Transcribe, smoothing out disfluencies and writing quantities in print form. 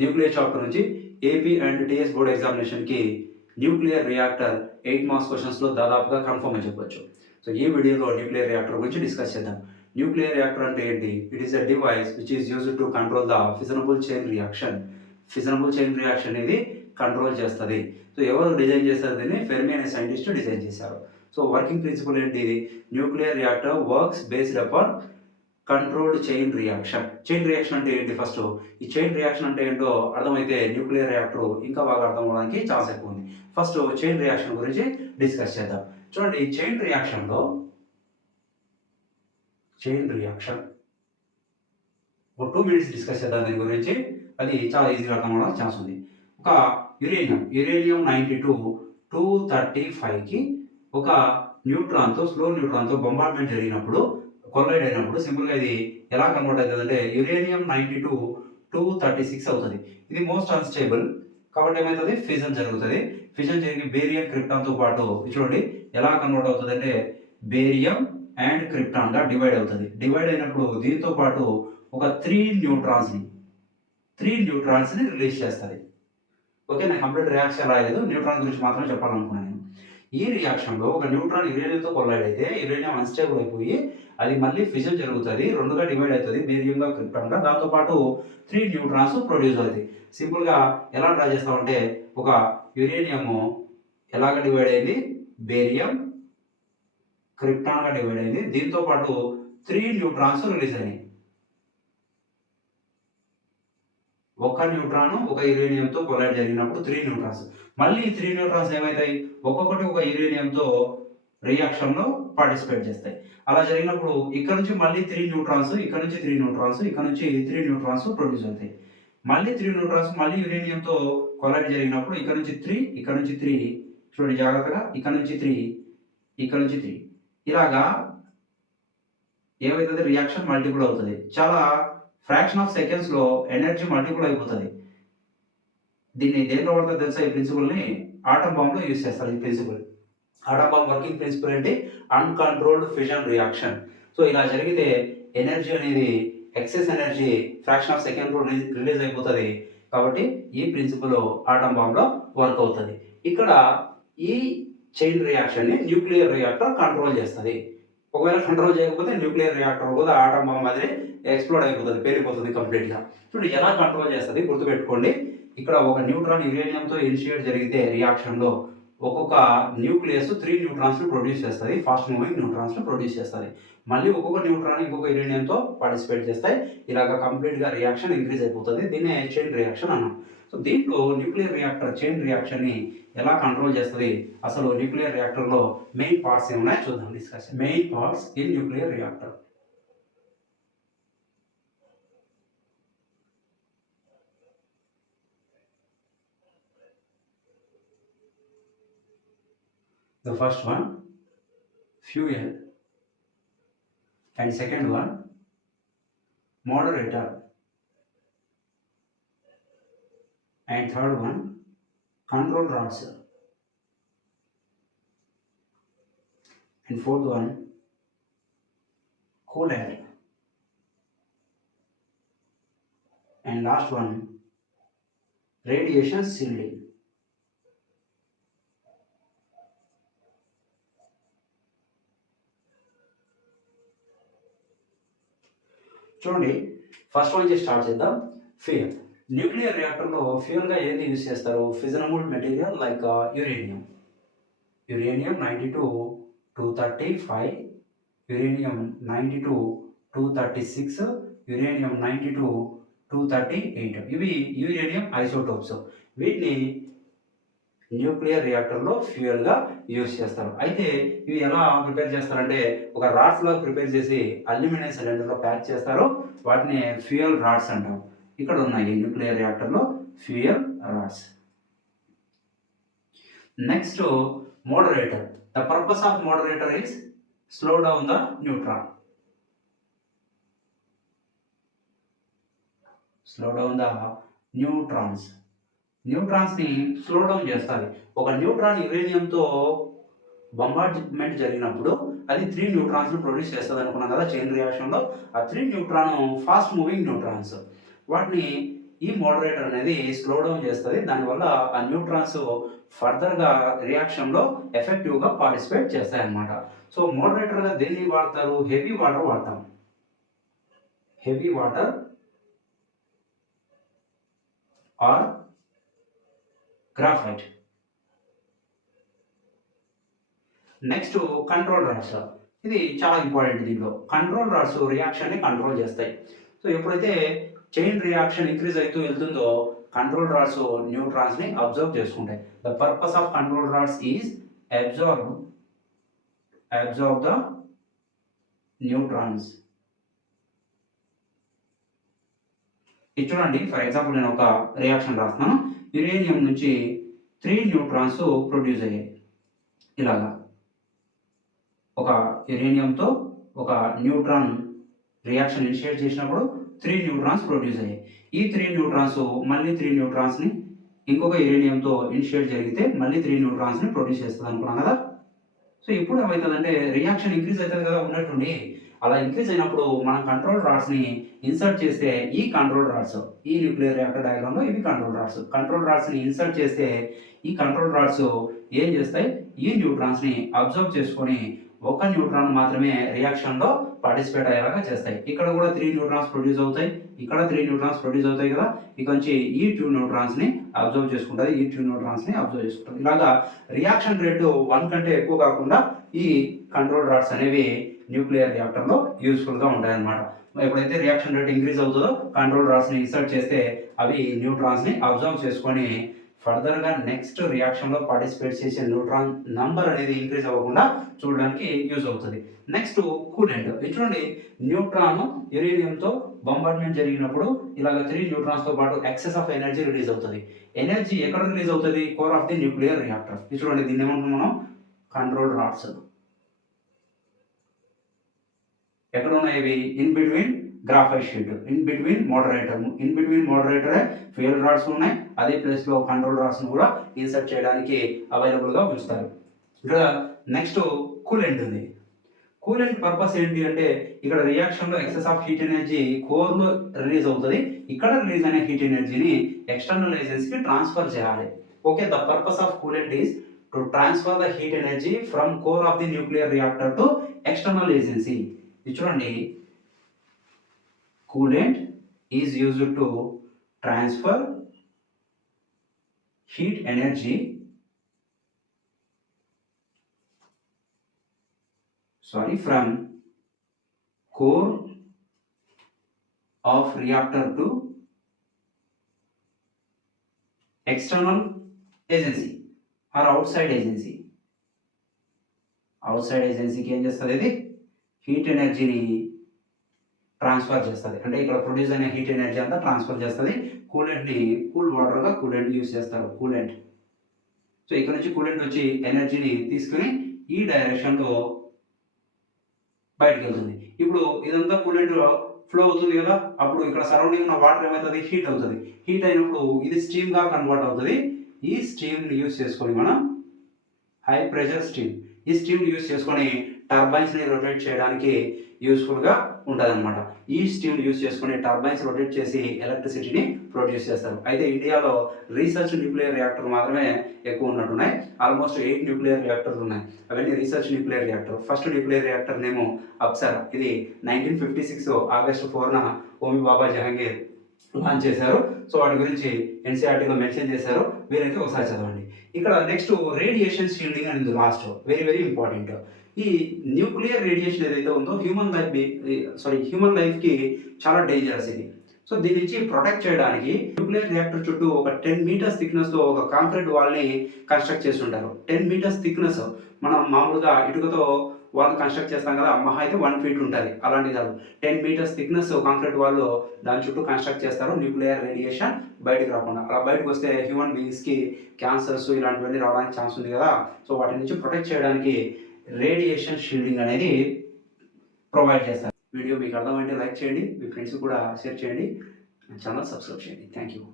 Nuclear chapter నుంచి AP and TS board ఎగ్జామినేషన్కి nuclear reactor 8 marks క్వశ్చన్స్లో దాదాపుగా కన్ఫర్మ్ అని చెప్పొచ్చు. సో ఈ వీడియోలో న్యూక్లియర్ రియాక్టర్ గురించి డిస్కస్ చేద్దాం. న్యూక్లియర్ రియాక్టర్ అంటే ఏంటి? It is a device which is used to control the fissionable chain reaction. Fissionable chain reaction అనేది కంట్రోల్ చేస్తుంది. సో ఎవరు డిజైన్ చేస్తారు? దీన్ని ఫెర్మి అనే సైంటిస్ట్ డిజైన్ చేశారు. సో వర్కింగ్ ప్రిన్సిపల్ ఏంటి? ఇది nuclear reactor works based upon controlled chain reaction. Chain reaction అంటే ఏంటి? ఫస్ట్ ఈ చైన్ రియాక్షన్ అంటే ఏంటో అర్థమైతే న్యూక్లియర్ రియాక్టర్ ఇంకా బాగా అర్థం అవడానికి ఛాన్స్ ఎక్కువ ఉంది. ఫస్ట్ చైన్ రియాక్షన్ గురించి డిస్కస్ చేద్దాం. చూడండి, చైన్ రియాక్షన్ ఒక 2 మినిట్స్ డిస్కస్ చేద్దాం దీని గురించి. అది చాలా ఈజీగా అర్థం అవడానికి ఛాన్స్ ఉంది. ఒక యురేనియం 92 235కి ఒక స్లో న్యూట్రాన్తో బొంబార్డ్మెంట్ జరిగినప్పుడు, కొలైడ్ అయినప్పుడు సింపుల్గా ఇది ఎలా కన్వర్ట్ అవుతుంది అంటే యురేనియం 92 236 అవుతుంది. ఇది మోస్ట్ అన్స్టేబుల్ కాబట్టి ఏమవుతుంది? ఫిజన్ జరుగుతుంది. ఫిజన్ జరిగి బేరియం క్రిప్టాన్తో పాటు చూడండి ఎలా కన్వర్ట్ అవుతుంది అంటే బేరియం అండ్ క్రిప్టాన్గా డివైడ్ అవుతుంది. డివైడ్ అయినప్పుడు దీంతో పాటు ఒక 3 న్యూట్రాన్స్ని రిలీజ్ చేస్తుంది. ఓకే, నేను కంప్లీట్ రియాక్షన్ రాయలేదు, న్యూట్రాన్ గురించి మాత్రం చెప్పాలనుకున్నాను. ఈ రియాక్షన్లో ఒక న్యూట్రాన్ యురేనియంతో కొలైడ్ అయితే యురేనియం అన్స్టేబుల్ అయిపోయి అది మళ్ళీ ఫిజన్ జరుగుతుంది, రెండుగా డివైడ్ అవుతుంది, బేరియంగా క్రిప్టాన్గా. దాంతోపాటు 3 న్యూట్రాన్స్ ప్రొడ్యూస్ అవుతాయి. సింపుల్గా ఎలా డ్రా చేస్తామంటే ఒక యురేనియము ఎలాగ డివైడ్ అయింది? బేరియం క్రిప్టాన్గా డివైడ్ అయింది. దీంతో పాటు 3 న్యూట్రాన్స్ రిలీజ్ అయినాయి. ఒక న్యూట్రాన్ ఒక యురేనియంతో కొలైడ్ జరిగినప్పుడు 3 న్యూట్రాన్స్. మళ్ళీ 3 న్యూట్రాన్స్ ఏమవుతాయి? ఒక్కొక్కటి ఒక యురేనియంతో రియాక్షన్లో పార్టిసిపేట్ చేస్తాయి. అలా జరిగినప్పుడు ఇక్కడ నుంచి మళ్ళీ 3 న్యూట్రాన్స్, ఇక్కడ నుంచి 3 న్యూట్రాన్స్, ఇక్కడ నుంచి 3 న్యూట్రాన్స్ ప్రొడ్యూస్ అవుతాయి. మళ్ళీ 3 న్యూట్రాన్స్ మళ్ళీ యురేనియంతో కొలైడ్ జరిగినప్పుడు ఇక్కడ నుంచి 3, ఇక్కడ నుంచి 3, చూడండి జాగ్రత్తగా, ఇక్కడ నుంచి 3, ఇక్కడ నుంచి 3, ఇలాగా ఏమైతుంది? రియాక్షన్ మల్టిపుల్ అవుతుంది. చాలా ఫ్రాక్షన్ ఆఫ్ సెకండ్స్లో ఎనర్జీ మల్టిపుల్ అయిపోతుంది. దీన్ని దేంట్లో వాడతారో తెలుసా? ఈ ప్రిన్సిపల్ని ఆటమ్ బాంబ్లో యూజ్ చేస్తారు. ఈ principle atom bomb working principle ఏంటి? Uncontrolled fission reaction. సో ఇలా జరిగితే ఎనర్జీ అనేది ఎక్సెస్ ఎనర్జీ ఫ్రాక్షన్ ఆఫ్ సెకండ్లో రిలీజ్ అయిపోతుంది. కాబట్టి ఈ ప్రిన్సిపల్ ఆటమ్ బాంబ్లో వర్క్ అవుతుంది. ఇక్కడ ఈ చైన్ రియాక్షన్ని న్యూక్లియర్ రియాక్టర్ కంట్రోల్ చేస్తుంది. ఒకవేళ కంట్రోల్ చేయకపోతే న్యూక్లియర్ రియాక్టర్ కూడా ఆటమ్ బాంబ్ మాదిరి ఎక్స్ప్లోడ్ అయిపోతుంది, పేలిపోతుంది కంప్లీట్గా. చూడండి ఎలా కంట్రోల్ చేస్తుంది గుర్తుపెట్టుకోండి. ఇక్కడ ఒక న్యూట్రాన్ యురేనియంతో ఇనిషియేట్ జరిగితే రియాక్షన్లో ఒక్కొక్క న్యూక్లియస్ 3 న్యూట్రాన్స్ను ప్రొడ్యూస్ చేస్తుంది, ఫాస్ట్ మూవింగ్ న్యూట్రాన్స్ను ప్రొడ్యూస్ చేస్తుంది. మళ్ళీ ఒక్కొక్క న్యూట్రాన్ ఇంకొక యురేనియంతో పార్టిసిపేట్ చేస్తాయి. ఇలాగ కంప్లీట్గా రియాక్షన్ ఇంక్రీజ్ అయిపోతుంది. దీన్నే చైన్ రియాక్షన్ అన్నాం. సో దీంట్లో న్యూక్లియర్ రియాక్టర్ చైన్ రియాక్షన్ని ఎలా కంట్రోల్ చేస్తుంది? అసలు న్యూక్లియర్ రియాక్టర్లో మెయిన్ పార్ట్స్ ఏమున్నాయో చూద్దాం. Discussion main parts in nuclear reactor. The first one, fuel, and second one, moderator, and third one, control rods, and fourth one, coolant, and last one, radiation shielding. చూడండి, first నుంచి start చేద్దాం. Fuel. Nuclear రియాక్టర్లో ఫ్యూయల్గా ఏది use చేస్తారు? Fissionable material like uranium 92 235, uranium 92 236, uranium 92 238. ఇవి uranium isotopes. వీటిని nuclear రియాక్టర్లో ఫ్యూయల్గా యూజ్ చేస్తారు. అయితే ఇవి ఎలా ప్రిపేర్ చేస్తారంటే ఒక రాడ్స్ లాగా ప్రిపేర్ చేసి అల్యూమినియం సిలిండర్లో ప్యాక్ చేస్తారు. వాటిని ఫ్యూయల్ రాడ్స్ అంటాం. ఇక్కడ ఉన్నాయి న్యూక్లియర్ రియాక్టర్లో fuel rods. Next, moderator. The purpose of moderator is slow down the neutron. న్యూట్రాన్స్ని స్లో డౌన్ చేస్తుంది. ఒక న్యూట్రాన్ యురేనియంతో బొంబార్డ్మెంట్ జరిగినప్పుడు అది 3 న్యూట్రాన్స్ను ప్రొడ్యూస్ చేస్తుంది అనుకున్నాం కదా చైన్ రియాక్షన్లో. ఆ 3 న్యూట్రాన్ ఫాస్ట్ మూవింగ్ న్యూట్రాన్స్. వాటిని ఈ మోడరేటర్ అనేది స్లో డౌన్ చేస్తుంది. దానివల్ల ఆ న్యూట్రాన్స్ ఫర్దర్గా రియాక్షన్లో ఎఫెక్టివ్గా పార్టిసిపేట్ చేస్తాయి అన్నమాట. సో మోడరేటర్గా దేన్ని వాడతారు? హెవీ వాటర్ వాడతాం. Heavy water or graphite. Next control rods. ఇది చాలా ఇంపార్టెంట్. దీంట్లో కంట్రోల్ రాడ్స్ రియాక్షన్ని కంట్రోల్ చేస్తాయి. సో ఎప్పుడైతే చైన్ రియాక్షన్ ఇంక్రీజ్ అవుతూ వెళ్తుందో కంట్రోల్ రాడ్స్ న్యూట్రాన్స్ని అబ్జర్వ్ చేసుకుంటాయి. The purpose of control rods is absorb the neutrons. ఇది చూడండి, ఫర్ ఎగ్జాంపుల్ నేను ఒక రియాక్షన్ రాస్తున్నాను. యురేనియం నుంచి 3 న్యూట్రాన్స్ ప్రొడ్యూస్ అయ్యాయి. ఇలాగా ఒక యురేనియంతో ఒక న్యూట్రాన్ రియాక్షన్ ఇనిషియేట్ చేసినప్పుడు 3 న్యూట్రాన్స్ ప్రొడ్యూస్ అయ్యాయి. ఈ 3 న్యూట్రాన్స్ మళ్ళీ 3 న్యూట్రాన్స్ని ఇంకొక యురేనియంతో ఇనిషియేట్ జరిగితే మళ్ళీ 3 న్యూట్రాన్స్ని ప్రొడ్యూస్ చేస్తుంది అనుకున్నాం కదా. సో ఇప్పుడు ఏమవుతుందంటే రియాక్షన్ ఇంక్రీజ్ అవుతుంది కదా ఉన్నట్టుండి. అలా ఇంక్రీజ్ అయినప్పుడు మనం కంట్రోల్ రాడ్స్ని ఇన్సర్ట్ చేస్తే ఈ కంట్రోల్ రాడ్స్, ఈ న్యూక్లియర్ రియాక్టర్ డయాగ్రామ్లో ఇవి కంట్రోల్ రాడ్స్ని ఇన్సర్ట్ చేస్తే ఈ కంట్రోల్ రాడ్స్ ఏం చేస్తాయి? ఈ న్యూట్రాన్స్ని అబ్జర్వ్ చేసుకొని ఒక న్యూట్రాన్ మాత్రమే రియాక్షన్లో పార్టిసిపేట్ అయ్యేలాగా చేస్తాయి. ఇక్కడ కూడా 3 న్యూట్రాన్స్ ప్రొడ్యూస్ అవుతాయి, ఇక్కడ 3 న్యూట్రాన్స్ ప్రొడ్యూస్ అవుతాయి కదా. ఇక నుంచి ఈ 2 న్యూట్రాన్స్ని అబ్జర్వ్ చేసుకుంటుంది, ఈ 2 న్యూట్రాన్స్ని అబ్జర్వ్ చేసుకుంటుంది. ఇలాగా రియాక్షన్ రేటు 1 కంటే ఎక్కువ కాకుండా ఈ కంట్రోల్ రాడ్స్ అనేవి న్యూక్లియర్ రియాక్టర్లో యూస్ఫుల్గా ఉంటాయి అన్నమాట. ఎప్పుడైతే రియాక్షన్ రేట్ ఇంక్రీజ్ అవుతుందో కంట్రోల్ రాడ్స్ని ఇన్సర్ట్ చేస్తే అవి న్యూట్రాన్స్ని అబ్జర్వ్ చేసుకొని ఫర్దర్గా నెక్స్ట్ రియాక్షన్లో పార్టిసిపేట్ చేసే న్యూట్రాన్ నంబర్ అనేది ఇంక్రీజ్ అవ్వకుండా చూడడానికి యూజ్ అవుతుంది. Next coolant. చూడండి, న్యూట్రాన్ యురేనియంతో బొంబార్డ్మెంట్ జరిగినప్పుడు ఇలాగ 3 న్యూట్రాన్స్తో పాటు ఎక్సెస్ ఆఫ్ ఎనర్జీ రిలీజ్ అవుతుంది. ఎనర్జీ ఎక్కడ రిలీజ్ అవుతుంది? Core of the nuclear reactor. చూడండి, దీన్ని ఏమంటున్నాం మనం? Control rods. ఎక్కడ ఉన్నాయి ఇవి? In between graphite sheet, in between moderator fuel rods ఉన్నాయి. అదే ప్లేస్లో కంట్రోల్ రాడ్స్ను కూడా ఇన్సర్ట్ చేయడానికి అవైలబుల్గా ఉంచుతారు. ఇక్కడ నెక్స్ట్ కూలెంట్ ఉంది. కూలెంట్ పర్పస్ ఏంటి అంటే ఇక్కడ రియాక్షన్లో ఎక్సెస్ ఆఫ్ హీట్ ఎనర్జీ కోర్లో రిలీజ్ అవుతుంది. ఇక్కడ రిలీజ్ అయిన హీట్ ఎనర్జీని ఎక్స్టర్నల్ ఏజెన్సీకి ట్రాన్స్ఫర్ చేయాలి. Okay, the purpose of coolant is to transfer the heat energy from core of the nuclear reactor to external agency. ఇది చూడండి, coolant is used to transfer heat energy from core of reactor to external agency or outside agency. outside agency కి ఏం చేస్తుంది? ఇది heat ఎనర్జీని transfer చేస్తుంది. అంటే ఇక్కడ ప్రొడ్యూస్ అయిన హీట్ ఎనర్జీ అంతా ట్రాన్స్ఫర్ చేస్తుంది. కూలెంట్ని కూల్ వాటర్గా కూలెంట్ యూస్ చేస్తారు. కూలెంట్. సో ఇక్కడ నుంచి కూలెంట్ వచ్చి ఎనర్జీని తీసుకుని ఈ డైరెక్షన్లో బయటకు వెళ్తుంది. ఇప్పుడు ఇదంతా కూలెంట్ ఫ్లో అవుతుంది కదా. అప్పుడు ఇక్కడ సరౌండింగ్ ఉన్న వాటర్ ఏమవుతుంది? హీట్ అవుతుంది. హీట్ అయినప్పుడు ఇది స్టీమ్గా కన్వర్ట్ అవుతుంది. ఈ స్టీమ్ని యూస్ చేసుకొని మనం హై ప్రెషర్ స్టీమ్, ఈ స్టీమ్ యూస్ చేసుకొని టర్బైన్స్ని రొటేట్ చేయడానికి యూస్ఫుల్గా ఉంటుంది అనమాట. ఈ స్టీమ్ యూస్ చేసుకుని టర్బైన్స్ రొటేట్ చేసి ఎలక్ట్రిసిటీని ప్రొడ్యూస్ చేస్తారు. అయితే ఇండియాలో రీసెర్చ్ న్యూక్లియర్ రియాక్టర్ మాత్రమే ఎక్కువ ఉన్నట్టున్నాయి. ఆల్మోస్ట్ 8 న్యూక్లియర్ రియాక్టర్లు ఉన్నాయి. అవన్నీ research nuclear reactor. First nuclear reactor నేమో అప్సరా. ఇది 1956 ఆగస్టు 4న హోమీ బాబా జహాంగీర్ లాంచ్ చేశారు. సో వాటి గురించి ఎన్సీఆర్టీలో మెన్షన్ చేశారు. వీరైతే ఒకసారి చదవండి. ఇక్కడ నెక్స్ట్ రేడియేషన్ షీల్డింగ్ అనేది లాస్ట్, వెరీ వెరీ ఇంపార్టెంట్. ఈ న్యూక్లియర్ రేడియేషన్ ఏదైతే ఉందో హ్యూమన్ లైఫ్కి చాలా డేంజరస్ ఇది. సో దీని నుంచి ప్రొటెక్ట్ చేయడానికి న్యూక్లియర్ రియాక్టర్ చుట్టూ ఒక 10 మీటర్స్ థిక్నెస్తో ఒక కాంక్రీట్ వాల్ని కన్స్ట్రక్ట్ చేస్తుంటారు. 10 మీటర్స్ థిక్నెస్. మనం మామూలుగా ఇటుకతో వాల్ కన్స్ట్రక్ట్ చేస్తాం కదా, మహా అయితే 1 ఫీట్ ఉంటుంది. అలాంటిది కాదు, 10 మీటర్స్ థిక్నెస్ కాంక్రీట్ వాల్ దాని చుట్టూ కన్స్ట్రక్ట్ చేస్తారు. న్యూక్లియర్ రేడియేషన్ బయటకు రాకుండా. అలా బయటకు వస్తే హ్యూమన్ బీయింగ్స్కి క్యాన్సర్స్ ఇలాంటివన్నీ రావడానికి ఛాన్స్ ఉంది కదా. సో వాటి నుంచి ప్రొటెక్ట్ చేయడానికి రేడియేషన్ షీల్డింగ్ అనేది ప్రొవైడ్ చేస్తారు. వీడియో మీకు అర్థమైతే లైక్ చేయండి, మీ ఫ్రెండ్స్ కూడా షేర్ చేయండి, ఛానల్ సబ్స్క్రైబ్ చేయండి. Thank you.